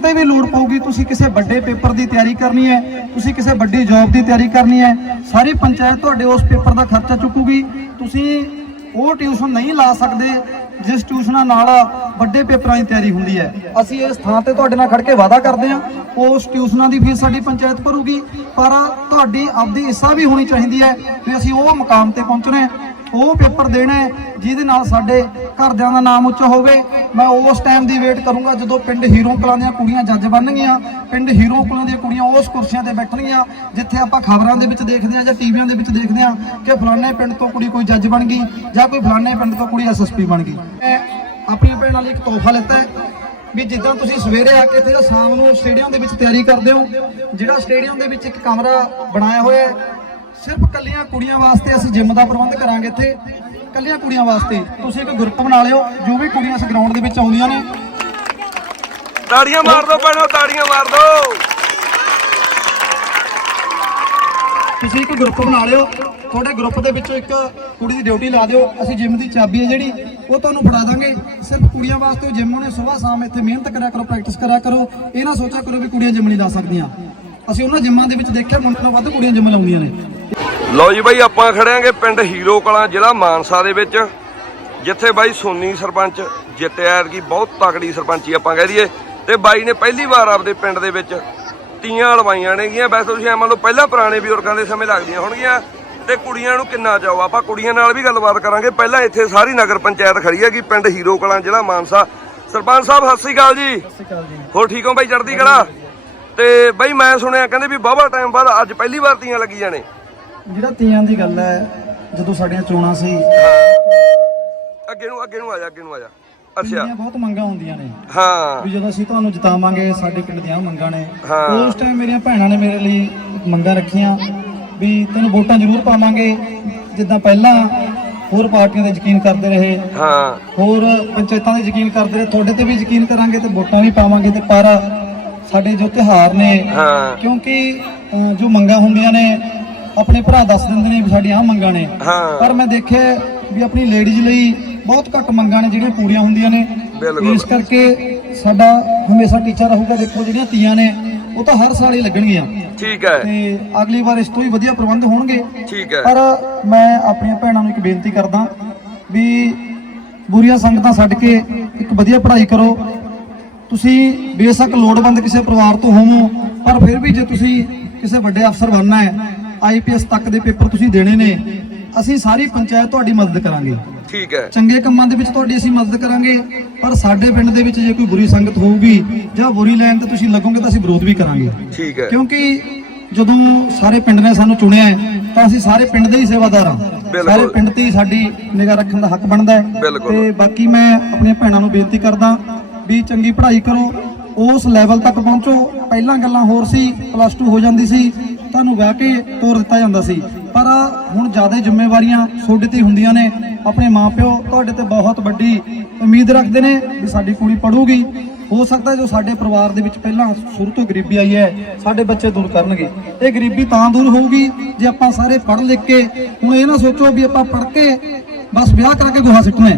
ਤੇ ਵੀ ਲੋੜ ਪਊਗੀ, ਤੁਸੀਂ ਕਿਸੇ ਵੱਡੇ ਪੇਪਰ ਦੀ ਤਿਆਰੀ ਕਰਨੀ ਹੈ, ਤੁਸੀਂ ਕਿਸੇ ਵੱਡੀ ਜੌਬ ਦੀ ਤਿਆਰੀ ਕਰਨੀ ਹੈ, ਸਾਰੀ ਪੰਚਾਇਤ ਤੁਹਾਡੇ ਉਸ ਪੇਪਰ ਦਾ ਖਰਚਾ ਚੁੱਕੂਗੀ। ਤੁਸੀਂ ਉਹ ਟਿਊਸ਼ਨ ਨਹੀਂ ਲਾ ਸਕਦੇ ਜਿਸ ਟਿਊਸ਼ਨਾਂ ਨਾਲ ਵੱਡੇ ਪੇਪਰਾਂ ਦੀ ਤਿਆਰੀ ਹੁੰਦੀ ਹੈ। ਅਸੀਂ ਇਸ ਥਾਂ ਤੇ ਤੁਹਾਡੇ ਨਾਲ ਖੜ ਕੇ ਵਾਅਦਾ ਕਰਦੇ ਹਾਂ, ਉਸ ਟਿਊਸ਼ਨਾਂ ਦੀ ਫੀਸ ਸਾਡੀ ਪੰਚਾਇਤ ਭਰੂਗੀ, ਪਰ ਤੁਹਾਡੀ ਆਪਦੀ ਹਿੱਸਾ ਵੀ ਹੋਣੀ ਚਾਹੀਦੀ ਹੈ ਵੀ ਅਸੀਂ ਉਹ ਮੁਕਾਮ ਤੇ ਪਹੁੰਚਣਾ ਹੈ। ਉਹ ਪੇਪਰ ਦੇਣਾ ਹੈ, ਜਿਹਦੇ ਨਾਲ ਸਾਡੇ ਘਰਦਿਆਂ ਦਾ ਨਾਮ ਉੱਚਾ ਹੋਵੇ। ਮੈਂ ਉਸ ਟਾਈਮ ਦੀ ਵੇਟ ਕਰੂੰਗਾ, ਜਦੋਂ ਪਿੰਡ ਹੀਰੋ ਕਲਾਂ ਦੀਆਂ ਕੁੜੀਆਂ ਜੱਜ ਬਣਨਗੀਆਂ, ਪਿੰਡ ਹੀਰੋ ਕਲਾਂ ਦੀਆਂ ਕੁੜੀਆਂ ਉਸ ਕੁਰਸੀਆਂ ਤੇ ਬੈਠਣਗੀਆਂ, ਜਿੱਥੇ ਆਪਾਂ ਖਬਰਾਂ ਦੇ ਵਿੱਚ ਦੇਖਦੇ ਹਾਂ ਜਾਂ ਟੀਵੀਆਂ ਦੇ ਵਿੱਚ ਦੇਖਦੇ ਹਾਂ ਕਿ ਫਲਾਣੇ ਪਿੰਡ ਤੋਂ ਕੁੜੀ ਕੋਈ ਜੱਜ ਬਣ ਗਈ ਜਾਂ ਕੋਈ ਫਲਾਣੇ ਪਿੰਡ ਤੋਂ ਕੁੜੀ ਐਸਐਸਪੀ ਬਣ ਗਈ। ਮੈਂ ਆਪਣੀ ਭੈਣਾਂ ਲਈ ਇੱਕ ਤੋਹਫਾ ਲਿੱਤਾ ਵੀ ਜਿੱਦਾਂ ਤੁਸੀਂ ਸਵੇਰੇ ਆ ਕੇ ਇੱਥੇ ਸ਼ਾਮ ਨੂੰ ਸਟੇਡੀਅਮ ਦੇ ਵਿੱਚ ਤਿਆਰੀ ਕਰਦੇ ਹੋ, ਜਿਹੜਾ ਸਟੇਡੀਅਮ ਦੇ ਵਿੱਚ ਇੱਕ ਕਮਰਾ ਬਣਾਇਆ ਹੋਇਆ ਹੈ ਸਿਰਫ ਕੱਲੀਆਂ ਕੁੜੀਆਂ ਵਾਸਤੇ ਅਸੀਂ ਜਿਮ ਦਾ ਪ੍ਰਬੰਧ ਕਰਾਂਗੇ ਇੱਥੇ। ਕੱਲੀਆਂ ਕੁੜੀਆਂ ਵਾਸਤੇ। ਤੁਸੀਂ ਇੱਕ ਗਰੁੱਪ ਬਣਾ ਲਿਓ ਜੋ ਵੀ ਕੁੜੀਆਂ ਇਸ ਗਰਾਊਂਡ ਦੇ ਵਿੱਚ ਆਉਂਦੀਆਂ ਨੇ। ਤਾੜੀਆਂ ਮਾਰ ਦੋ ਭੈਣੋ ਤਾੜੀਆਂ ਮਾਰ ਦੋ। ਤੁਸੀਂ ਇੱਕ ਗਰੁੱਪ ਬਣਾ ਲਿਓ। ਤੁਹਾਡੇ ਗਰੁੱਪ ਦੇ ਵਿੱਚੋਂ ਇੱਕ ਕੁੜੀ ਦੀ ਡਿਊਟੀ ਲਾ ਦਿਓ। ਅਸੀਂ ਜਿਮ ਦੀ ਚਾਬੀ ਹੈ ਜਿਹੜੀ ਉਹ ਤੁਹਾਨੂੰ ਫੜਾ ਦਾਂਗੇ। ਸਿਰਫ ਕੁੜੀਆਂ ਵਾਸਤੇ ਜਿਮ ਉਹਨੇ ਸਵੇਰ ਸ਼ਾਮ ਇੱਥੇ ਮਿਹਨਤ ਕਰਿਆ ਕਰੋ ਪ੍ਰੈਕਟਿਸ ਕਰਿਆ ਕਰੋ। ਇਹ ਨਾ ਸੋਚਿਆ ਕਰੋ ਵੀ ਕੁੜੀਆਂ ਜਿਮ ਨਹੀਂ ਲਾ ਸਕਦੀਆਂ। ਅਸੀਂ ਉਹਨਾਂ ਜਿਮਾਂ ਦੇ ਵਿੱਚ ਦੇਖਿਆ ਮੁੰਡਿਆਂ ਨਾਲੋਂ ਵੱਧ ਕੁੜੀਆਂ ਜਿਮ ਲਾਉਂਦੀਆਂ ਨੇ। ਲਓ ਜੀ ਬਾਈ ਆਪਾਂ ਖੜਿਆਂਗੇ ਪਿੰਡ ਹੀਰੋ ਕਲਾਂ ਜ਼ਿਲ੍ਹਾ ਮਾਨਸਾ ਦੇ ਵਿੱਚ ਜਿੱਥੇ ਬਾਈ ਸੋਨੀ ਸਰਪੰਚ ਜਿੱਤਿਆ ਕਿ ਬਹੁਤ ਤਕੜੀ ਸਰਪੰਚੀ ਆਪਾਂ ਕਹਿ ਦਈਏ। ਤੇ ਬਾਈ ਨੇ ਪਹਿਲੀ ਵਾਰ ਆਪਦੇ ਪਿੰਡ ਦੇ ਵਿੱਚ ਤੀਆਂ ਲਵਾਈਆਂ ਨੇਗੀਆਂ। ਵੈਸੇ ਤੁਸੀਂ ਐ ਮੰਨ ਲਓ ਪਹਿਲਾਂ ਪੁਰਾਣੇ ਬਜ਼ੁਰਗਾਂ ਦੇ ਸਮੇਂ ਲੱਗਦੀਆਂ ਹੋਣਗੀਆਂ। ਤੇ ਕੁੜੀਆਂ ਨੂੰ ਕਿੰਨਾ ਚਾਓ ਆਪਾਂ ਕੁੜੀਆਂ ਨਾਲ ਵੀ ਗੱਲਬਾਤ ਕਰਾਂਗੇ। ਪਹਿਲਾਂ ਇੱਥੇ ਸਾਰੀ ਨਗਰ ਪੰਚਾਇਤ ਖੜੀ ਹੈਗੀ ਪਿੰਡ ਹੀਰੋ ਕਲਾਂ ਜ਼ਿਲ੍ਹਾ ਮਾਨਸਾ। ਸਰਪੰਚ ਸਾਹਿਬ ਸਤਿ ਸ੍ਰੀ ਅਕਾਲ ਜੀ। ਸਤਿ ਸ਼੍ਰੀ ਅਕਾਲ ਜੀ। ਹੋਰ ਠੀਕ ਹੋ ਬਾਈ? ਚੜ੍ਹਦੀ ਕਲਾ? ਤੇ ਬਾਈ ਮੈਂ ਸੁਣਿਆ ਕਹਿੰਦੇ ਵੀ ਬਾਬਾ ਟਾਈਮ ਬਾਅਦ ਅੱਜ ਪਹਿਲੀ ਵਾਰ ਤੀਆਂ ਲੱਗੀਆਂ ਨੇ। ਜਿਹੜਾ ਤੀਆਂ ਦੀ ਗੱਲ ਹੈ ਜਦੋਂ ਸਾਡੀਆਂ ਚੋਣਾਂ ਸੀ। ਅੱਗੇ ਨੂੰ ਅੱਗੇ ਨੂੰ ਆ ਜਾ ਅੱਗੇ ਨੂੰ ਆ ਜਾ। ਅੱਛਾ। ਤੀਆਂ ਬਹੁਤ ਮੰਗਾਂ ਹੁੰਦੀਆਂ ਨੇ। ਹਾਂ। ਵੀ ਜਦੋਂ ਅਸੀਂ ਤੁਹਾਨੂੰ ਜਿਤਾਵਾਂਗੇ ਸਾਡੇ ਪਿੰਡ ਦੀਆਂ ਮੰਗਾਂ ਨੇ। ਹਾਂ। ਉਸ ਟਾਈਮ ਮੇਰੀਆਂ ਭੈਣਾਂ ਨੇ ਮੇਰੇ ਲਈ ਮੰਗਾਂ ਰੱਖੀਆਂ ਵੀ ਤੈਨੂੰ ਵੋਟਾਂ ਜ਼ਰੂਰ ਪਾਵਾਂਗੇ। ਜਿੱਦਾਂ ਪਹਿਲਾਂ ਹੋਰ ਪਾਰਟੀਆਂ ਤੇ ਯਕੀਨ ਕਰਦੇ ਰਹੇ। ਹਾਂ। ਹੋਰ ਪੰਚਾਇਤਾਂ ਤੇ ਯਕੀਨ ਕਰਦੇ ਰਹੇ। ਤੁਹਾਡੇ ਤੇ ਵੀ ਯਕੀਨ ਕਰਾਂਗੇ ਤੇ ਵੋਟਾਂ ਵੀ ਪਾਵਾਂਗੇ ਤੇ ਪਰ ਸਾਡੇ ਜੋ ਤਿਉਹਾਰ ਨੇ ਹਾਂ। ਕਿਉਂਕਿ ਅਹ, ਜੋ ਮੰਗਾਂ ਹੁੰਦੀਆਂ ਨੇ ਆਪਣੇ ਭਰਾ ਦੱਸ ਦਿੰਦੇ ਨੇ ਵੀ ਸਾਡੀਆਂ ਆਹ ਮੰਗਾਂ ਨੇ। ਪਰ ਮੈਂ ਦੇਖਿਆ ਵੀ ਆਪਣੀ ਲੇਡੀਜ਼ ਲਈ ਬਹੁਤ ਘੱਟ ਮੰਗਾਂ ਨੇ ਜਿਹੜੀਆਂ ਪੂਰੀਆਂ ਹੁੰਦੀਆਂ ਨੇ। ਇਸ ਕਰਕੇ ਸਾਡਾ ਹਮੇਸ਼ਾ ਟੀਚਾ ਰਹੂਗਾ। ਦੇਖੋ ਜਿਹੜੀਆਂ ਤੀਆਂ ਨੇ ਉਹ ਤਾਂ ਹਰ ਸਾਲ ਹੀ ਲੱਗਣਗੀਆਂ। ਠੀਕ ਹੈ। ਤੇ ਅਗਲੀ ਵਾਰ ਇਸ ਤੋਂ ਵੀ ਵਧੀਆ ਪ੍ਰਬੰਧ ਹੋਣਗੇ। ਠੀਕ ਹੈ। ਪਰ ਮੈਂ ਆਪਣੀਆਂ ਭੈਣਾਂ ਨੂੰ ਇੱਕ ਬੇਨਤੀ ਕਰਦਾ ਵੀ ਬੁਰੀਆਂ ਸੰਗਤਾਂ ਛੱਡ ਕੇ ਇੱਕ ਵਧੀਆ ਪੜ੍ਹਾਈ ਕਰੋ। ਤੁਸੀਂ ਬੇਸ਼ੱਕ ਲੋੜਵੰਦ ਕਿਸੇ ਪਰਿਵਾਰ ਤੋਂ ਹੋਵੋ ਪਰ ਫਿਰ ਵੀ ਜੇ ਤੁਸੀਂ ਕਿਸੇ ਵੱਡੇ ਅਫਸਰ ਬਣਨਾ ਹੈ ਆਈਪੀਐਸ ਤੱਕ ਦੇ ਪੇਪਰ ਤੁਸੀਂ ਦੇਣੇ ਨੇ ਅਸੀਂ ਸਾਰੀ ਪੰਚਾਇਤ ਤੁਹਾਡੀ ਮਦਦ ਕਰਾਂਗੇ। ਠੀਕ ਹੈ। ਚੰਗੇ ਕੰਮਾਂ ਦੇ ਵਿੱਚ ਤੁਹਾਡੀ ਅਸੀਂ ਮਦਦ ਕਰਾਂਗੇ ਪਰ ਸਾਡੇ ਪਿੰਡ ਦੇ ਵਿੱਚ ਜੇ ਕੋਈ ਬੁਰੀ ਸੰਗਤ ਹੋਊਗੀ ਜਾਂ ਬੁਰੀ ਲਾਈਨ ਤੇ ਤੁਸੀਂ ਲੱਗੋਗੇ ਤਾਂ ਅਸੀਂ ਵਿਰੋਧ ਵੀ ਕਰਾਂਗੇ। ਠੀਕ ਹੈ। ਕਿਉਂਕਿ ਜਦੋਂ ਸਾਰੇ ਪਿੰਡ ਨੇ ਸਾਨੂੰ ਚੁਣਿਆ ਹੈ, ਤਾਂ ਅਸੀਂ ਸਾਰੇ ਪਿੰਡ ਦੇ ਹੀ ਸੇਵਾਦਾਰ ਹਾਂ। ਸਾਰੇ ਪਿੰਡ ਤੇ ਹੀ ਸਾਡੀ ਨਿਗਾਹ ਰੱਖਣ ਦਾ ਹੱਕ ਬਣਦਾ ਹੈ। ਤੇ ਬਾਕੀ ਮੈਂ ਆਪਣੀਆਂ ਭੈਣਾਂ ਨੂੰ ਬੇਨਤੀ ਕਰਦਾ ਵੀ ਚੰਗੀ ਪੜ੍ਹਾਈ ਕਰੋ ਉਸ ਲੈਵਲ ਤੱਕ ਪਹੁੰਚੋ। ਪਹਿਲਾਂ ਗੱਲਾਂ ਹੋਰ ਸੀ ਪਲੱਸ 2 ਹੋ ਜਾਂਦੀ ਸੀ। ਤੁਹਾਨੂੰ ਵਿਆਹ ਕੇ ਤੋਰ ਦਿੱਤਾ ਜਾਂਦਾ ਸੀ। ਪਰ ਹੁਣ ਜ਼ਿਆਦਾ ਜ਼ਿੰਮੇਵਾਰੀਆਂ ਤੁਹਾਡੇ ਤੇ ਹੁੰਦੀਆਂ ਨੇ। ਆਪਣੇ ਮਾਪਿਓ ਤੁਹਾਡੇ ਤੇ ਬਹੁਤ ਵੱਡੀ ਉਮੀਦ ਰੱਖਦੇ ਨੇ ਵੀ ਸਾਡੀ ਕੁੜੀ ਪੜੂਗੀ ਹੋ ਸਕਦਾ ਜੋ ਸਾਡੇ ਪਰਿਵਾਰ ਦੇ ਵਿੱਚ ਪਹਿਲਾਂ ਸ਼ੁਰੂ ਤੋਂ ਗਰੀਬੀ ਆਈ ਹੈ ਸਾਡੇ ਬੱਚੇ ਦੂਰ ਕਰਨਗੇ। ਇਹ ਗਰੀਬੀ ਤਾਂ ਦੂਰ ਹੋਊਗੀ ਜੇ ਆਪਾਂ ਸਾਰੇ ਪੜ੍ਹ ਲਿਖ ਕੇ ਹੁਣ ਇਹ ਨਾ ਸੋਚੋ ਵੀ ਆਪਾਂ ਪੜ੍ਹ ਕੇ ਬਸ ਵਿਆਹ ਕਰਕੇ ਗੋਹਾ ਸਿੱਟਣਾ।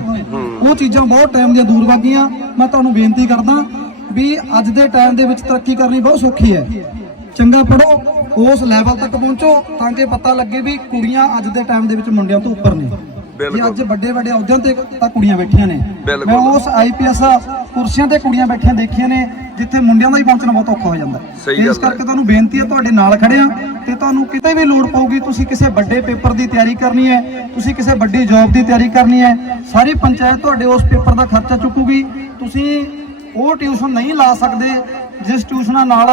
ਉਹ ਚੀਜ਼ਾਂ ਬਹੁਤ ਟਾਈਮ ਦੀਆਂ ਦੂਰ ਵਾਗੀਆਂ। ਮੈਂ ਤੁਹਾਨੂੰ ਬੇਨਤੀ ਕਰਦਾ ਵੀ ਅੱਜ ਦੇ ਟਾਈਮ ਦੇ ਵਿੱਚ ਤਰੱਕੀ ਕਰਨੀ ਬਹੁਤ ਸੌਖੀ ਹੈ। ਚੰਗਾ ਪੜੋ ਉਸ ਲੈਵਲ ਤੱਕ ਪਹੁੰਚੋ ਤਾਂ ਕਿ ਪਤਾ ਲੱਗੇ ਵੀ ਕੁੜੀਆਂ ਅੱਜ ਦੇ ਟਾਈਮ ਦੇ ਵਿੱਚ ਮੁੰਡਿਆਂ ਤੋਂ ਉੱਪਰ ਨੇ ਬਿਲਕੁਲ। ਅੱਜ ਵੱਡੇ ਵੱਡੇ ਅਹੁਦਿਆਂ ਤੇ ਤਾਂ ਕੁੜੀਆਂ ਬੈਠੀਆਂ ਨੇ। ਮੈਂ ਉਸ ਆਈਪੀਐਸ ਕੁਰਸੀਆਂ ਤੇ ਕੁੜੀਆਂ ਬੈਠੀਆਂ ਦੇਖੀਆਂ ਨੇ ਜਿੱਥੇ ਮੁੰਡਿਆਂ ਦਾ ਹੀ ਪਹੁੰਚਣਾ ਬਹੁਤ ਔਖਾ ਹੋ ਜਾਂਦਾ ਇਸ। ਕਰਕੇ ਤੁਹਾਨੂੰ ਬੇਨਤੀ ਹੈ ਤੁਹਾਡੇ ਨਾਲ ਖੜਿਆ ਤੇ ਤੁਹਾਨੂੰ ਕਿਤੇ ਵੀ ਲੋੜ ਪਊਗੀ ਤੁਸੀਂ ਕਿਸੇ ਵੱਡੇ ਪੇਪਰ ਦੀ ਤਿਆਰੀ ਕਰਨੀ ਹੈ ਤੁਸੀਂ ਕਿਸੇ ਵੱਡੀ ਜੌਬ ਦੀ ਤਿਆਰੀ ਕਰਨੀ ਹੈ ਸਾਰੀ ਪੰਚਾਇਤ ਤੁਹਾਡੇ ਉਸ ਪੇਪਰ ਦਾ ਖਰਚਾ ਚੁੱਕੂਗੀ ਤੁਸੀਂ ਉਹ ਟਿਊਸ਼ਨ ਨਹੀਂ ਲਾ ਸਕਦੇ ਜਿਸ ਟਿਊਸ਼ਨਾਂ ਨਾਲ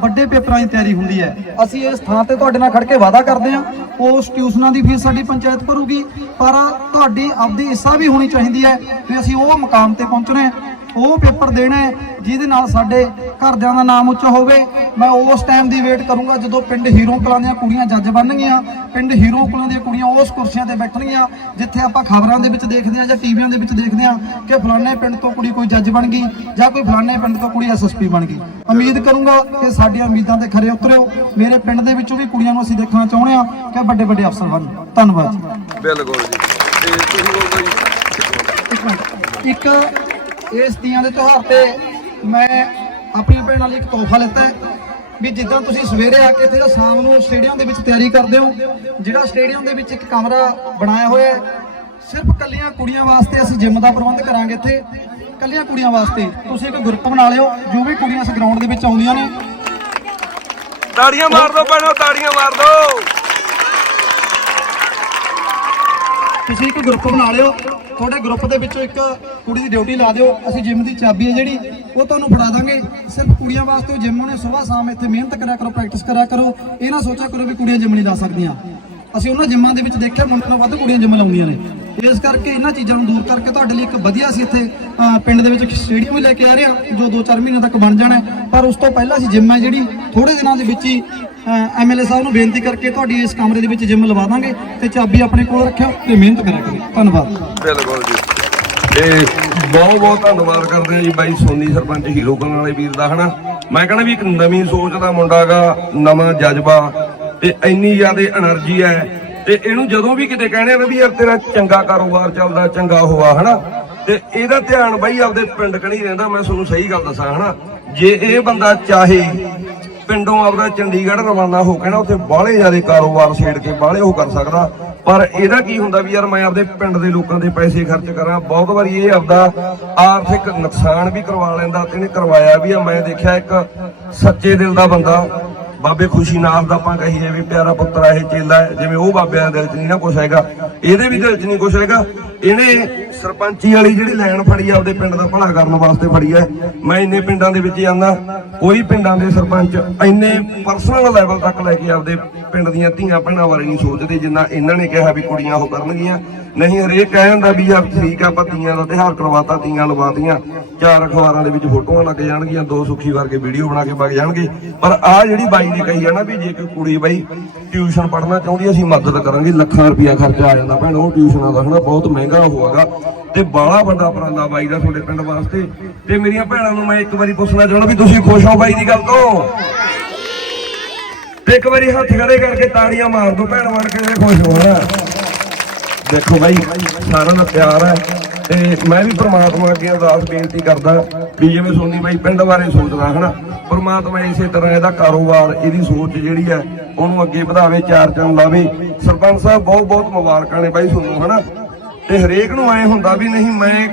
ਵੱਡੇ ਪੇਪਰਾਂ ਦੀ ਤਿਆਰੀ ਹੁੰਦੀ ਹੈ। ਅਸੀਂ ਇਸ ਥਾਂ ਤੇ ਤੁਹਾਡੇ ਨਾਲ ਖੜ ਕੇ ਵਾਅਦਾ ਕਰਦੇ ਹਾਂ। ਉਸ ਟਿਊਸ਼ਨਾਂ ਦੀ ਫੀਸ ਸਾਡੀ ਪੰਚਾਇਤ ਭਰੂਗੀ, ਪਰ ਤੁਹਾਡੀ ਆਪਦੀ ਹਿੱਸਾ ਵੀ ਹੋਣੀ ਚਾਹੀਦੀ ਹੈ ਕਿ ਅਸੀਂ ਉਹ ਮੁਕਾਮ ਤੇ ਪਹੁੰਚਣਾ ਹੈ। ਉਹ ਪੇਪਰ ਦੇਣਾ ਹੈ ਜਿਹਦੇ ਨਾਲ ਸਾਡੇ ਘਰਦਿਆਂ ਦਾ ਨਾਮ ਉੱਚਾ ਹੋਵੇ। ਮੈਂ ਉਸ ਟਾਈਮ ਦੀ ਵੇਟ ਕਰੂੰਗਾ ਜਦੋਂ ਪਿੰਡ ਹੀਰੋ ਕਲਾਂ ਦੀਆਂ ਕੁੜੀਆਂ ਜੱਜ ਬਣਨਗੀਆਂ। ਪਿੰਡ ਹੀਰੋ ਕਲਾਂ ਦੀਆਂ ਕੁੜੀਆਂ ਉਸ ਕੁਰਸੀਆਂ ਤੇ ਬੈਠਣਗੀਆਂ ਜਿੱਥੇ ਆਪਾਂ ਖਬਰਾਂ ਦੇ ਵਿੱਚ ਦੇਖਦੇ ਹਾਂ ਜਾਂ ਟੀਵੀਆਂ ਦੇ ਵਿੱਚ ਦੇਖਦੇ ਹਾਂ ਕਿ ਫਲਾਣੇ ਪਿੰਡ ਤੋਂ ਕੁੜੀ ਕੋਈ ਜੱਜ ਬਣ ਗਈ ਜਾਂ ਕੋਈ ਫਲਾਣੇ ਪਿੰਡ ਤੋਂ ਕੁੜੀ ਐਸਐਸਪੀ ਬਣ ਗਈ। ਉਮੀਦ ਕਰੂੰਗਾ ਕਿ ਸਾਡੀਆਂ ਉਮੀਦਾਂ ਤੇ ਖਰੇ ਉਤਰਿਓ। ਮੇਰੇ ਪਿੰਡ ਦੇ ਵਿੱਚੋਂ ਵੀ ਕੁੜੀਆਂ ਨੂੰ ਅਸੀਂ ਦੇਖਣਾ ਚਾਹੁੰਦੇ ਹਾਂ ਕਿ ਵੱਡੇ ਵੱਡੇ ਅਫਸਰ ਬਣਨ ਧੰਨਵਾਦ ਜੀ। ਬਿਲਕੁਲ ਜੀ। ਤੇ ਤੁਸੀਂ ਮਿੰਟ। ਇੱਕ ਇਸ ਤੀਆਂ ਦੇ ਤਿਉਹਾਰ ਤੇ ਮੈਂ ਆਪਣੀਆਂ ਭੈਣਾਂ ਲਈ ਇੱਕ ਤੋਹਫਾ ਲਿੱਤਾ ਹੈ ਵੀ ਜਿੱਦਾਂ ਤੁਸੀਂ ਸਵੇਰੇ ਆ ਕੇ ਇੱਥੇ ਤਾਂ ਸ਼ਾਮ ਨੂੰ ਸਟੇਡੀਅਮ ਦੇ ਵਿੱਚ ਤਿਆਰੀ ਕਰਦੇ ਹੋ, ਜਿਹੜਾ ਸਟੇਡੀਅਮ ਦੇ ਵਿੱਚ ਇੱਕ ਕਮਰਾ ਬਣਾਇਆ ਹੋਇਆ ਹੈ, ਸਿਰਫ ਕੱਲੀਆਂ ਕੁੜੀਆਂ ਵਾਸਤੇ ਅਸੀਂ ਜਿਮ ਦਾ ਪ੍ਰਬੰਧ ਕਰਾਂਗੇ ਇੱਥੇ ਕੱਲੀਆਂ ਕੁੜੀਆਂ ਵਾਸਤੇ। ਤੁਸੀਂ ਇੱਕ ਗਰੁੱਪ ਬਣਾ ਲਿਓ, ਜੋ ਵੀ ਕੁੜੀਆਂ ਇਸ ਗਰਾਊਂਡ ਦੇ ਵਿੱਚ ਆਉਂਦੀਆਂ ਨੇ। ਤਾੜੀਆਂ ਮਾਰ ਦਿਓ ਭੈਣੋ, ਤਾੜੀਆਂ ਮਾਰ ਦਿਓ ਤੁਸੀਂ ਇੱਕ ਗਰੁੱਪ ਬਣਾ ਲਿਓ। ਤੁਹਾਡੇ ਗਰੁੱਪ ਦੇ ਵਿੱਚੋਂ ਇੱਕ ਕੁੜੀ ਦੀ ਡਿਊਟੀ ਲਾ ਦਿਓ। ਅਸੀਂ ਜਿਮ ਦੀ ਚਾਬੀ ਹੈ ਜਿਹੜੀ, ਉਹ ਤੁਹਾਨੂੰ ਫੜਾ ਦਾਂਗੇ। ਸਿਰਫ ਕੁੜੀਆਂ ਵਾਸਤੇ ਜਿਮ ਨੇ ਸਵੇਰ ਸ਼ਾਮ ਇੱਥੇ ਮਿਹਨਤ ਕਰਿਆ ਕਰੋ ਪ੍ਰੈਕਟਿਸ ਕਰਿਆ ਕਰੋ। ਇਹ ਨਾ ਸੋਚਿਆ ਕਰੋ ਵੀ ਕੁੜੀਆਂ ਜਿਮ ਨਹੀਂ ਲਾ ਸਕਦੀਆਂ। ਅਸੀਂ ਉਹਨਾਂ ਜਿਮਾਂ ਦੇ ਵਿੱਚ ਦੇਖਿਆ, ਮੁੰਡਿਆਂ ਨਾਲੋਂ ਵੱਧ ਕੁੜੀਆਂ ਜਿਮ ਲਾਉਂਦੀਆਂ ਨੇ। ਇਸ ਕਰਕੇ ਇਹਨਾਂ ਚੀਜ਼ਾਂ ਨੂੰ ਦੂਰ ਕਰਕੇ ਤੁਹਾਡੇ ਲਈ ਇੱਕ ਵਧੀਆ ਸੀ ਇੱਥੇ ਪਿੰਡ ਦੇ ਵਿੱਚ ਸਟੇਡੀਅਮ ਲੈ ਕੇ ਆ ਰਹੇ ਆ, ਜੋ 2-4 ਮਹੀਨੇ ਤੱਕ ਬਣ ਜਾਣਾ ਪਰ ਉਸ ਤੋਂ ਪਹਿਲਾਂ ਅਸੀਂ ਜਿਮ ਹੈ ਜਿਹੜੀ ਥੋੜੇ ਦਿਨਾਂ ਦੇ ਵਿੱਚ ਹੀ ਐਮਐਲਏ ਸਾਹਿਬ ਨੂੰ ਬੇਨਤੀ ਕਰਕੇ ਤੁਹਾਡੀ ਇਸ ਕਮਰੇ ਦੇ ਵਿੱਚ ਜਿੰਮ ਲਵਾ ਦਾਂਗੇ ਤੇ ਚਾਬੀ ਆਪਣੇ ਕੋਲ ਰੱਖਿਓ ਤੇ ਮਿਹਨਤ ਕਰਿਆ ਧੰਨਵਾਦ। ਬਿਲਕੁਲ ਜੀ। ਇਹ ਬਹੁਤ ਬਹੁਤ ਧੰਨਵਾਦ ਕਰਦੇ ਆ ਜੀ ਬਾਈ ਸੋਨੀ ਸਰਪੰਚ ਹੀਰੋ ਕਲਾਂ ਵਾਲੇ ਵੀਰ ਦਾ, ਹਨਾ? ਮੈਂ ਕਹਿੰਦਾ ਵੀ ਇੱਕ ਨਵੀਂ ਸੋਚ ਦਾ ਮੁੰਡਾ ਹੈਗਾ ਨਵਾਂ ਜਜ਼ਬਾ ਤੇ ਇੰਨੀ ਜ਼ਿਆਦਾ એનર્ਜੀ ਹੈ ਤੇ ਇਹਨੂੰ ਜਦੋਂ ਵੀ ਕਿਤੇ ਕਹਿੰਦੇ ਨਾ ਵੀ ਯਾਰ ਤੇਰਾ ਚੰਗਾ ਕਾਰੋਬਾਰ ਚੱਲਦਾ, ਚੰਗਾ ਹੋਆ, ਹਨਾ? ਤੇ ਇਹਦਾ ਧਿਆਨ ਬਾਈ ਆਪਦੇ ਪਿੰਡ ਕਣੀ ਰਹਿੰਦਾ, ਮੈਂ ਤੁਹਾਨੂੰ ਸਹੀ ਗੱਲ ਦੱਸਾਂ, ਹਨਾ? ਜੇ ਇਹ ਬੰਦਾ ਚਾਹੇ ਪਿੰਡੋਂ ਆਪਦਾ ਚੰਡੀਗੜ੍ਹ ਰਵਾਨਾ ਹੋ ਕੇ ਨਾ, ਉੱਥੇ ਬਾਹਲੇ ਜ਼ਿਆਦਾ ਕਾਰੋਬਾਰ ਛੇੜ ਕੇ ਬਾਹਲੇ ਉਹ ਕਰ ਸਕਦਾ। ਪਰ ਇਹਦਾ ਕੀ ਹੁੰਦਾ ਵੀ ਯਾਰ ਮੈਂ ਆਪਦੇ ਪਿੰਡ ਦੇ ਲੋਕਾਂ ਦੇ ਪੈਸੇ ਖਰਚ ਕਰਾਂ, ਬਹੁਤ ਵਾਰੀ ਇਹ ਆਪਦਾ ਆਰਥਿਕ ਨੁਕਸਾਨ ਵੀ ਕਰਵਾ ਲੈਂਦਾ, ਤੇ ਇਹਨੇ ਕਰਵਾਇਆ ਵੀ ਆ। ਮੈਂ ਦੇਖਿਆ ਇੱਕ ਸੱਚੇ ਦਿਲ ਦਾ ਬੰਦਾ ਬਾਬੇ ਖੁਸ਼ੀ ਦਾ ਆਪਾਂ ਕਹੀਏ ਵੀ ਪਿਆਰਾ ਪੁੱਤਰ ਇਹ ਚੇਲਾ ਹੈ, ਜਿਵੇਂ ਉਹ ਬਾਬਿਆਂ ਦੇ ਦਿਲ 'ਚ ਨਹੀਂ ਨਾ ਕੁਛ ਹੈਗਾ। ਇਹਦੇ ਵੀ ਦਿਲ 'ਚ ਨਹੀਂ ਕੁਛ ਹੈਗਾ। ਇਹਨੇ ਸਰਪੰਚੀ ਵਾਲੀ ਜਿਹੜੀ ਲਾਈਨ ਫੜੀ ਆ ਆਪਦੇ ਪਿੰਡ ਦਾ ਭਲਾ ਕਰਨ ਵਾਸਤੇ ਫੜੀ ਹੈ ਮੈਂ ਇੰਨੇ ਪਿੰਡਾਂ ਦੇ ਵਿੱਚ ਜਾਂਦਾ ਕੋਈ ਪਿੰਡਾਂ ਦੇ ਸਰਪੰਚ ਇੰਨੇ ਪਰਸਨਲ ਲੈਵਲ ਤੱਕ ਲੈ ਕੇ ਆਪਦੇ ਪਿੰਡ ਦੀਆਂ ਧੀਆਂ ਭੈਣਾਂ ਬਾਰੇ ਨਹੀਂ ਸੋਚਦੇ, ਜਿੰਨਾ ਇਹਨਾਂ ਨੇ ਕਿਹਾ ਵੀ ਕੁੜੀਆਂ ਉਹ ਕਰਨਗੀਆਂ। ਨਹੀਂ, ਹਰੇਕ ਕਹਿ ਜਾਂਦਾ ਵੀ ਯਾਰ ਠੀਕ ਆ, ਆਪਾਂ ਦਾ ਤਿਉਹਾਰ ਕਰਵਾਤਾ ਤੀਆਂ ਲਵਾਤੀਆਂ। ਚਾਰ ਅਖਬਾਰਾਂ ਦੇ ਵਿੱਚ ਫੋਟੋਆਂ ਲੱਗ ਜਾਣਗੀਆਂ, ਦੋ ਸੁੱਖੀ ਵਰਗੇ ਵੀਡੀਓ ਬਣਾ ਕੇ ਵਗ ਜਾਣਗੇ। ਪਰ ਆ ਜਿਹੜੀ ਬਾਈ ਨੇ ਕਹੀ ਆ ਨਾ ਵੀ ਜੇ ਕੋਈ ਕੁੜੀ ਬਾਈ ਟਿਊਸ਼ਨ ਪੜ੍ਹਨਾ ਚਾਹੁੰਦੀ ਅਸੀਂ ਮਦਦ ਕਰਾਂਗੇ, ਲੱਖਾਂ ਰੁਪਇਆ ਖਰਚਾ ਆ ਜਾਂਦਾ ਭੈਣ ਉਹ ਟਿਊਸ਼ਨਾਂ ਦਾ ਹਨਾ, ਬਹੁਤ ਮਹਿੰਗਾ ਹੋਊਗਾ ਤੇ ਬਾਲਾ ਵੱਡਾ ਉਪਰਾਲਾ ਬਾਈ ਦਾ ਤੁਹਾਡੇ ਪਿੰਡ ਵਾਸਤੇ। ਤੇ ਮੇਰੀਆਂ ਭੈਣਾਂ ਨੂੰ ਮੈਂ ਇੱਕ ਵਾਰੀ ਪੁੱਛਣਾ ਚਾਹੁੰਦਾ ਵੀ ਤੁਸੀਂ ਖੁਸ਼ ਹੋ ਬਾਈ ਦੀ ਗੱਲ ਤੋਂ? ਤੇ ਇੱਕ ਵਾਰੀ ਹੱਥ ਖੜੇ ਕਰਕੇ ਤਾੜੀਆਂ ਮਾਰ ਦਿਓ ਭੈਣ ਬਣ ਕੇ ਜਿਹੜੇ ਖੁਸ਼ ਹੋਣਾ। ਦੇਖੋ ਬਾਈ, ਸਾਰਿਆਂ ਦਾ ਪਿਆਰ ਹੈ ਤੇ ਮੈਂ ਵੀ ਪ੍ਰਮਾਤਮਾ ਅੱਗੇ ਅਰਦਾਸ ਬੇਨਤੀ ਕਰਦਾ ਵੀ ਜਿਵੇਂ ਸੋਨੀ ਬਾਈ ਪਿੰਡ ਬਾਰੇ ਸੋਚਦਾ, ਹਨਾ? ਪ੍ਰਮਾਤਮਾ ਇਸੇ ਤਰ੍ਹਾਂ ਇਹਦਾ ਕਾਰੋਬਾਰ, ਇਹਦੀ ਸੋਚ ਜਿਹੜੀ ਹੈ, ਉਹਨੂੰ ਅੱਗੇ ਵਧਾਵੇ, ਚਾਰ ਚੰਨ ਲਾਵੇ। ਸਰਪੰਚ ਸਾਹਿਬ ਬਹੁਤ ਬਹੁਤ ਮੁਬਾਰਕਾਂ ਨੇ ਬਾਈ ਤੁਹਾਨੂੰ, ਹਨਾ? ਤੇ ਹਰੇਕ ਨੂੰ ਐ ਹੁੰਦਾ ਵੀ ਨਹੀਂ, ਮੈਂ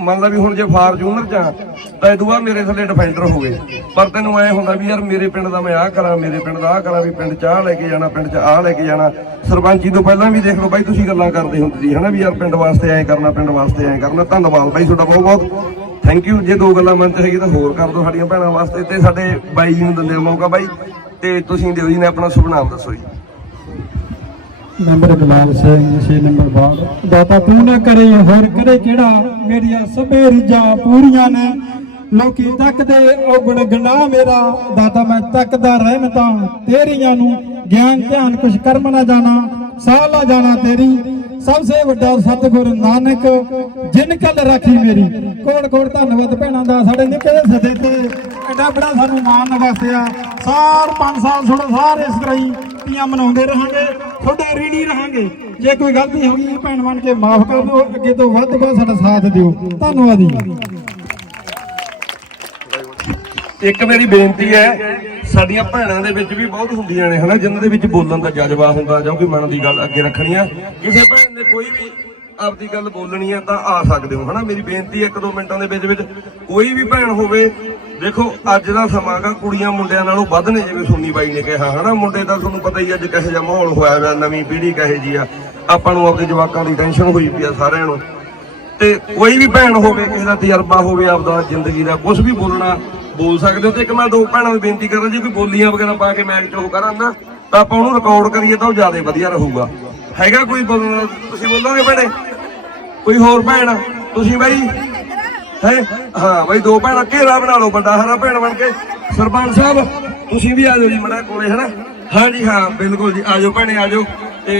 ਮੰਨ ਲਾ ਵੀ ਹੁਣ ਜੇ ਫਾਰਚੂਨਰ ਚ ਆ, ਤਾਂ ਇਹ ਦੁਆ ਮੇਰੇ ਥੱਲੇ ਡਿਫੈਂਡਰ ਹੋਵੇ। ਪਰ ਤੈਨੂੰ ਐ ਹੁੰਦਾ ਵੀ ਯਾਰ ਮੇਰੇ ਪਿੰਡ ਦਾ ਮੈਂ ਆਹ ਕਰਾਂ ਮੇਰੇ ਪਿੰਡ ਦਾ ਆਹ ਕਰਾਂ ਵੀ ਪਿੰਡ ਚ ਆਹ ਲੈ ਕੇ ਜਾਣਾ ਪਿੰਡ ਚ ਆਹ ਲੈ ਕੇ ਜਾਣਾ। ਸਰਪੰਚੀ ਤੋਂ ਪਹਿਲਾਂ ਵੀ ਦੇਖ ਲਓ ਬਾਈ ਤੁਸੀਂ ਗੱਲਾਂ ਕਰਦੇ ਹੁੰਦੇ ਸੀ ਹਨਾ ਵੀ ਯਾਰ ਪਿੰਡ ਵਾਸਤੇ ਐਂ ਕਰਨਾ ਪਿੰਡ ਵਾਸਤੇ ਐਂ ਕਰਨਾ। ਧੰਨਵਾਦ ਬਾਈ ਤੁਹਾਡਾ ਬਹੁਤ ਬਹੁਤ। ਥੈਂਕ ਯੂ ਜੇ ਦੋ ਗੱਲਾਂ ਮਨ ਚ ਹੈਗੀ ਤਾਂ ਹੋਰ ਕਰ ਦਿਓ ਸਾਡੀਆਂ ਭੈਣਾਂ ਵਾਸਤੇ। ਤੇ ਸਾਡੇ ਬਾਈ ਜੀ ਨੂੰ ਦਿੰਦੇ ਮੌਕਾ ਬਾਈ। ਤੇ ਤੁਸੀਂ ਦਿਓ ਜੀ ਨੇ ਆਪਣਾ ਸੁਭਨਾਮ ਦੱਸੋ ਜੀ। ਨੰਬਰ ਗੁਲਾਬ ਸਿੰਘ 6 ਨੰਬਰ ਬਾਅਦ ਦਾਤਾ ਤੂੰ ਨਾ ਕਰੇ ਹੋਰ ਕਰੇ ਕਿਹੜਾ? ਮੇਰੀਆਂ ਸਭੇ ਰਿਜਾਂ ਪੂਰੀਆਂ ਨੇ। ਲੋਕੀ ਤੱਕਦੇ ਔਗਣ ਗੰਡਾ ਮੇਰਾ। ਦਾਤਾ, ਮੈਂ ਤੱਕਦਾ ਰਹਿਮਤਾਂ ਤੇਰੀਆਂ ਨੂੰ। ਗਿਆਨ, ਧਿਆਨ, ਕੁਛ ਕਰਮ ਨਾ ਜਾਣਾ, ਸਾਹ ਲਾ ਜਾਣਾ ਤੇਰੀ। ਸਭ ਸੇ ਵੱਡਾ ਸਤਿਗੁਰ ਨਾਨਕ, ਜਿਨ ਕਲ ਰਾਖੀ ਮੇਰੀ। ਕੋਣ ਕੋੜ ਧੰਨਵਾਦ ਭੈਣਾਂ ਦਾ, ਸਾਡੇ ਨਿੱਕੇ ਜਿਹੇ ਸਦੇ ਤੇ। ਐਡਾ ਬੜਾ ਸਾਨੂੰ ਮਾਣ ਨਵਾਸਿਆ ਸਾਰ 5 ਸਾਲ ਥੋੜਾ ਸਾਰੇ ਇਸ ਤਰ੍ਹਾਂ ਹੀ ਤੀਆਂ ਮਨਾਉਂਦੇ ਰਹਾਂਗੇ। ਤੁਹਾਡੇ ਰੀਣੀ ਰਹਾਂਗੇ। ਜੇ ਕੋਈ ਗਲਤੀ ਹੋ ਗਈ ਭੈਣ ਬਣ ਕੇ ਮਾਫ ਕਰ ਦਿਓ, ਅੱਗੇ ਤੋਂ ਵੱਧ ਵੱਧ ਸਾਡਾ ਸਾਥ ਦਿਓ। ਧੰਨਵਾਦ ਜੀ। ਇੱਕ ਮੇਰੀ ਬੇਨਤੀ ਹੈ, ਸਾਡੀਆਂ ਭੈਣਾਂ ਦੇ ਵਿੱਚ ਵੀ ਬਹੁਤ ਹੁੰਦੀਆਂ ਨੇ, ਹਨਾ? ਜਿਨ੍ਹਾਂ ਦੇ ਵਿੱਚ ਬੋਲਣ ਦਾ ਜਜ਼ਬਾ ਹੁੰਦਾ, ਜਾਂ ਕੋਈ ਮਨ ਦੀ ਗੱਲ ਅੱਗੇ ਰੱਖਣੀ ਆ। ਕਿਸੇ ਭੈਣ ਨੇ ਕੋਈ ਵੀ ਆਪਦੀ ਗੱਲ ਬੋਲਣੀ ਹੈ ਤਾਂ ਆ ਸਕਦੇ ਹੋ, ਹਨਾ? ਮੇਰੀ ਬੇਨਤੀ ਹੈ ਇੱਕ ਦੋ ਮਿੰਟਾਂ ਦੇ ਵਿੱਚ ਵਿੱਚ ਕੋਈ ਵੀ ਭੈਣ ਹੋਵੇ, ਦੇਖੋ, ਅੱਜ ਦਾ ਸਮਾਂ ਕੁੜੀਆਂ ਮੁੰਡਿਆਂ ਨਾਲੋਂ ਵੱਧ ਨੇ, ਜਿਵੇਂ ਸੋਨੀ ਬਾਈ ਨੇ ਕਿਹਾ, ਹਨਾ? ਮੁੰਡੇ ਦਾ ਤੁਹਾਨੂੰ ਪਤਾ ਹੀ ਅੱਜ ਕਿਹੋ ਜਿਹਾ ਮਾਹੌਲ ਹੋਇਆ ਹੋਇਆ ਨਵੀਂ ਪੀੜ੍ਹੀ ਕਹੇ ਜੀ ਆ। ਆਪਾਂ ਨੂੰ ਆਪਣੇ ਜਵਾਕਾਂ ਦੀ ਟੈਨਸ਼ਨ ਹੋਈ ਪਈ ਆ ਸਾਰਿਆਂ ਨੂੰ। ਤੇ ਕੋਈ ਵੀ ਭੈਣ ਹੋਵੇ, ਕਿਸੇ ਦਾ ਤਜਰਬਾ ਹੋਵੇ, ਆਪਦਾ ਜ਼ਿੰਦਗੀ ਦਾ ਕੁਝ ਵੀ ਬੋਲਣਾ, ਬੋਲ ਸਕਦੇ ਹੋ। ਤੇ ਇੱਕ ਮੈਂ ਦੋ ਭੈਣਾਂ ਨੂੰ ਬੇਨਤੀ ਕਰਦਾ ਜੇ, ਕੋਈ ਬੋਲੀਆਂ ਵਗੈਰਾ ਪਾ ਕੇ ਮੈਚ ਚ ਉਹ ਕਰਾਂ ਨਾ, ਤਾਂ ਆਪਾਂ ਉਹਨੂੰ ਰਿਕਾਰਡ ਕਰੀਏ ਤਾਂ ਉਹ ਜ਼ਿਆਦਾ ਵਧੀਆ ਰਹੂਗਾ। ਹੈਗਾ ਕੋਈ ਬੋਲਣਾ ਤੁਸੀਂ ਬੋਲੋਗੇ ਭੈਣੇ? ਕੋਈ ਹੋਰ ਭੈਣ? ਤੁਸੀਂ ਬਾਈ? ਹੈ? ਹਾਂ ਬਾਈ ਦੋ ਭੈਣਾਂ ਘੇਰਾ ਬਣਾ ਲਓ ਵੱਡਾ ਹਰਾ ਭੈਣ ਬਣ ਕੇ। ਸਰਪੰਚ ਸਾਹਿਬ ਤੁਸੀਂ ਵੀ ਆ ਜਾਓ ਜੀ ਮੜਾ ਕੋਲੇ ਹਨਾ? ਹਾਂ ਜੀ ਹਾਂ ਬਿਲਕੁਲ ਜੀ ਆ ਜਾਓ ਭੈਣੇ ਆ ਜਾਓ। ਤੇ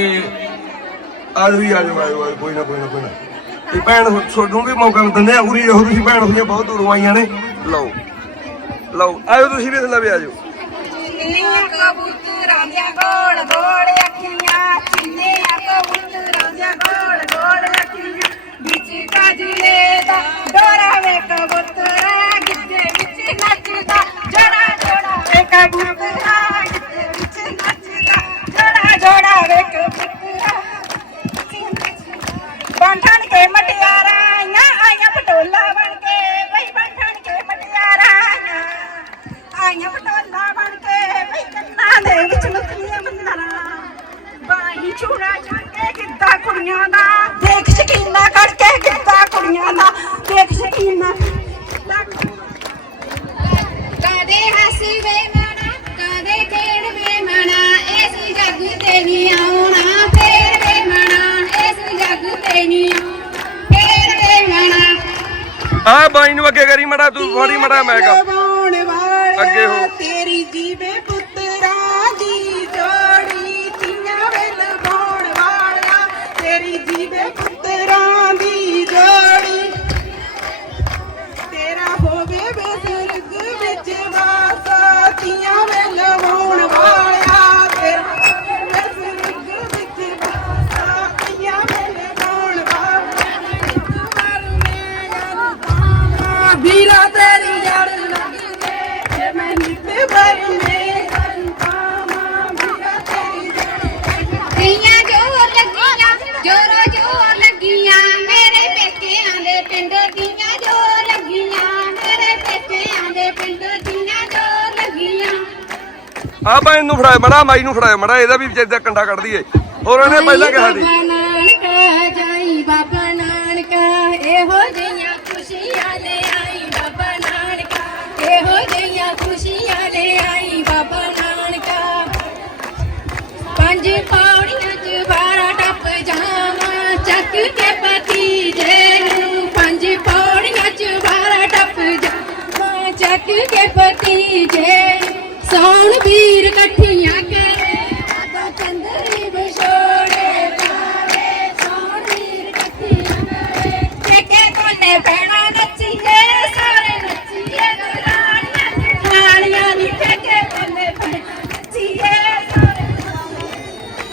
ਆ ਜਾਓ ਜੀ ਆ ਜਾਓ ਆ ਜਾਓ, ਕੋਈ ਨਾ ਕੋਈ ਨਾ ਕੋਈ ਨਾ। ਤੇ ਭੈਣ ਤੁਹਾਨੂੰ ਵੀ ਮੌਕਾ ਦਿੰਦੇ ਆ ਉਰੀ ਰਹੋ ਤੁਸੀਂ ਭੈਣ ਹੁੰਦੀਆਂ ਬਹੁਤ ਦੂਰੋਂ ਆਈਆਂ ਨੇ। ਲਓ ਲਓ ਆਇਓ ਤੁਸੀਂ ਵੀ ਇਸ ਵੀ ਆ ਜਾਓ। ਕਬੂਤਰਾਂ ਦੀਆਂ ਗੋਲ ਗੋਲ ਅੱਖੀਆਂ ਚਿੰਨੀਆਂ ਕਬੂਤਰਾਂ ಬೇಕಾಗುತ್ತ ಗಿದ್ದೆ ಮಿಚ್ಚಿ ನಚ್ಚಿದ ಜನ ಜೋಡ ಬೇಕಾಗುತ್ತ ਹੱਸਵੇ ਮਣਾ ਕਾਦੇ ਖੇਡ ਵੇ ਮਣਾ ਇਸ ਜੱਗ ਤੇ ਵੀ ਆਉਣਾ। ਫੇਰ ਵੇ ਮਣਾ ਇਸ ਜੱਗ ਤੇ ਵੀ ਆਉਣਾ। ਫੇਰ ਵੇ ਮਣਾ। ਆ ਬਾਈ ਨੂੰ ਅੱਗੇ ਕਰੀ ਮੜਾ ਤੂੰ ਫੜੀ ਮੜਾ ਮੈਂ ਵਾਲਿਆ, ਅੱਗੇ ਹੋ। ਤੇਰੀ ਜੀਵੇ ਪੁੱਤਰਾਂ ਦੀ ਜੋੜੀ। ਤੀਆਂ ਵੇ ਲਵਾਉਣ ਵਾਲਿਆ ਤੇਰੀ ਜੀਵੇ ਆ ਨੂੰ ਫੜਾਇਆ ਮੜਾ ਮਾਈ ਨੂੰ ਫੜਾਇਆ ਮੜਾ ਇਹਦਾ ਵੀ ਵਿਚਾਰੀ ਦਾ ਕੰਡਾ ਕੱਢ ਦਈਏ। ਹੋਰ ਉਹਨੇ ਪਹਿਲਾਂ ਕਿਹਾ ਸੀ। ਬਾਬਾ ਨਾਨਕਾ ਜਾਈ ਬਾਬਾ ਨਾਨਕਾ ਇਹੋ ਜਿਹੀਆਂ ਖੁਸ਼ੀਆਂ ਲੈ ਆਈ ਬਾਬਾ ਨਾਨਕਾ ਇਹੋ ਜਿਹੀਆਂ ਖੁਸ਼ੀਆਂ ਲੈ ਆਈ ਬਾਬਾ ਨਾਨਕਾ। ਪੰਜ ਪੌੜੀਆਂ ਚ ਬਾਰਾ ਟੱਪ ਜਾਵਾਂ ਚੱਕ ਕੇ ਭਤੀਜੇ ਨੂੰ ਪੰਜ ਪੌੜੀਆਂ ਚ ਬਾਰਾ ਟੱਪ ਜਾਵਾਂ ਚੱਕ ਕੇ ਭਤੀਜੇ ਸੌਣ ਵੀਰ ਇਕੱਠੀਆਂ ਕਰੇ ਬਾਬਾ ਚੰਦਰੀ ਵਿਛੋੜੇ ਪਾਵੇ ਸੌਣ ਵੀਰ ਇਕੱਠੀਆਂ ਕਰੇ। ਟੇਕੇ ਕੋਨੇ ਪੈਣਾ ਨੱਚੀਏ, ਸਾਰੇ ਨੱਚੀਏ ਰਾਣੀਆਂ ਜਠਾਣੀਆਂ ਨੀ ਟੇਕੇ ਕੋਨੇ ਪੈਣਾ ਨੱਚੀਏ, ਸਾਰੇ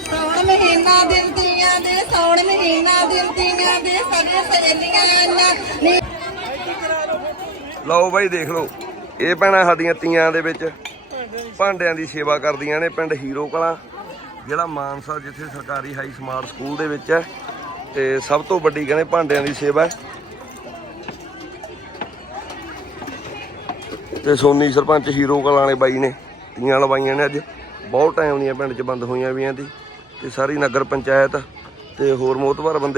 ਸੌਣ ਮਹੀਨਾ ਦਿਲ ਦੀਆਂ ਦੇ ਸੌਣ ਮਹੀਨਾ ਦਿਲ ਦੀਆਂ ਦੇ ਸਾਡੇ ਸਹੇਲੀਆਂ ਨਾ। ਲਓ ਬਾਈ ਦੇਖ ਲਓ, ਇਹ ਭੈਣਾਂ ਸਾਡੀਆਂ ਤੀਆਂ ਦੇ ਵਿੱਚ। ਭਾਂਡਿਆਂ ਦੀ ਸੇਵਾ ਕਰਦੀਆਂ ਨੇ ਪਿੰਡ ਹੀਰੋ ਕਲਾਂ, ਜਿਹੜਾ ਮਾਨਸਾ ਜਿੱਥੇ ਸਰਕਾਰੀ ਹਾਈ ਸਮਾਰਟ ਸਕੂਲ ਦੇ ਵਿੱਚ ਹੈ, ਤੇ ਸਭ ਤੋਂ ਵੱਡੀ ਕਹਿੰਦੇ ਭਾਂਡਿਆਂ ਦੀ ਸੇਵਾ ਹੈ। ਤੇ ਸੋਨੀ ਸਰਪੰਚ ਹੀਰੋ ਕਲਾਂ ਵਾਲੇ ਬਾਈ ਨੇ, ਤੀਆਂ ਲਵਾਈਆਂ ਨੇ ਅੱਜ। ਬਹੁਤ ਟਾਈਮ ਦੀਆਂ ਪਿੰਡ 'ਚ ਬੰਦ ਹੋਈਆਂ ਵੀਆਂ ਦੀ, ਤੇ ਸਾਰੀ ਨਗਰ ਪੰਚਾਇਤ ਤੇ ਹੋਰ ਮੋਤਬਰ ਬੰਦੇ